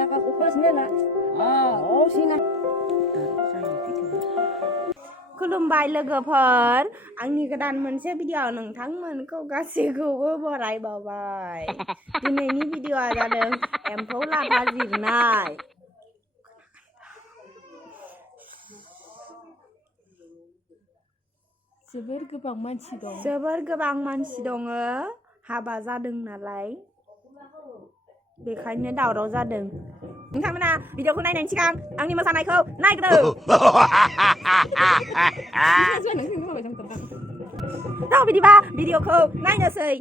나가고 훨씬해라. 훨씬해. खुलुमबाय लोगोफोर आंनि गोदान मोनसे भिडिअ नोंथांमोनखौ गासैखौबो बरायबावबाय दिनैनि भिडिअआ जादों एम्फौ लाथा जिरनाय जोबोर गोबां मानसि दङ हाबा जादों नालाय बेखायनो दावराव जादों नोंथांमोना भिडिअखौ नायनायनि सिगां आंनि मोसानायखौ नायग्रो बिदिबा भिडिअखौ नायनोसै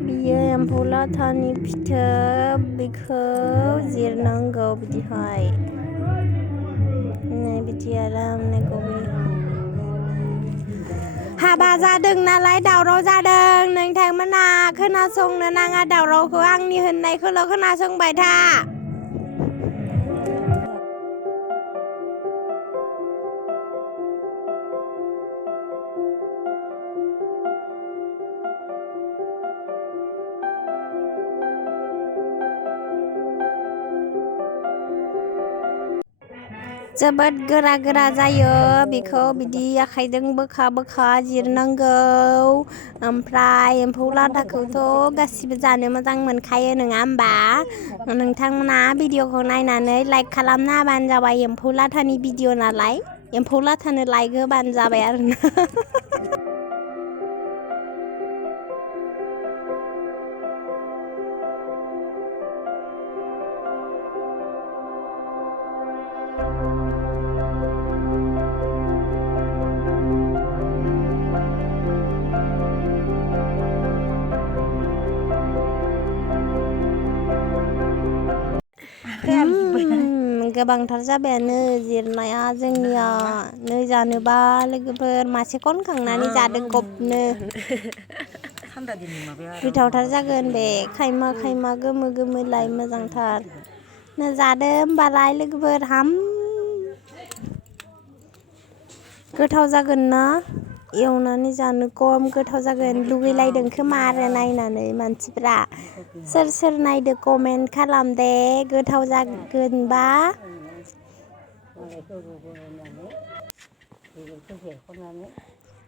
बियो एम्फौ लाथानि फिथोब बेखौ जिरनांगौ बिदिहाय बिदि आरामनो हाबा जादों नालाय दावराव जादों नोंथांमोना खोनासंनो नाङा दावरावखौ आंनि होननायखौल' खोनासंबाय था जोबोद गोरा गोरा जायो बेखौ बिदि आखाइजों बोखा बोखा जिरनांगौ ओमफ्राय एम्फौ लाथाखौथ' गासिबो जानो मोजां मोनखायो नङा होमबा नोंथांमोना भिडिअखौ नायनानै लाइक खालामना होबानो जाबाय एम्फौ लाथानि भिडिअ नालाय एम्फौ लाथानो लाइक होबानो जाबाय आरोना गोबांथार जाबायानो जिरनाया जोंनिया नै जानोबा लोगोफोर मासे खनखांनानै जादों गबनो गोथावथार जागोन बे खायमा खायमा गोमो गोमोलाय मोजांथार जादो होमबालाय लोगोफोर गोथाव जागोन ना एवनानै जानो खम गोथाव जागोन लुगैलायदों खोमा आरो नायनानै मानसिफ्रा सोर सोर नायदो कमेन्ट खालाम दे गोथाव जागोनबा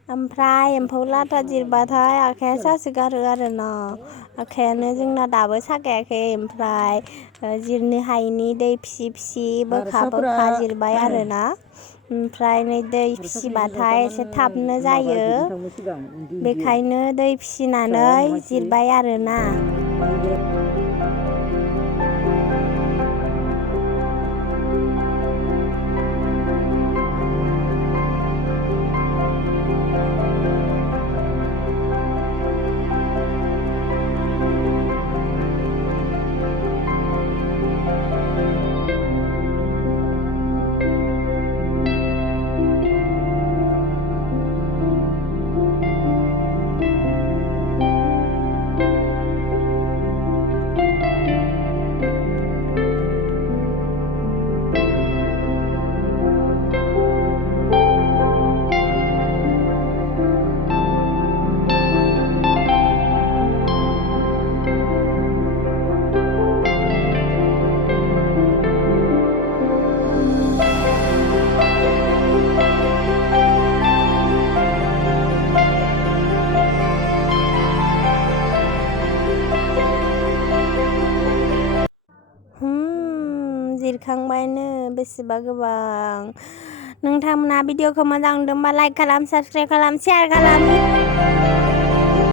ओमफ्राय एम्फौ लाथा जिरबाथाय आखाइया सासोगारो आरोना आखाइयानो जोंना दाबो सागायाखै ओमफ्राय जिरनो हायैनि दै फिसि फिसि बोखा बोखा जिरबाय आरोना ओमफ्राय नै दै फिसिबाथाय एसे थाबनो जायो बेखायनो दै फिसिनानै जिरबाय आरोना जिरखांबायनो बेसेबा गोबां नोंथांमोना भिडिअखौ मोजां मोनदोंबा लाइक खालाम साबस्क्राइब खालाम शेयार खालाम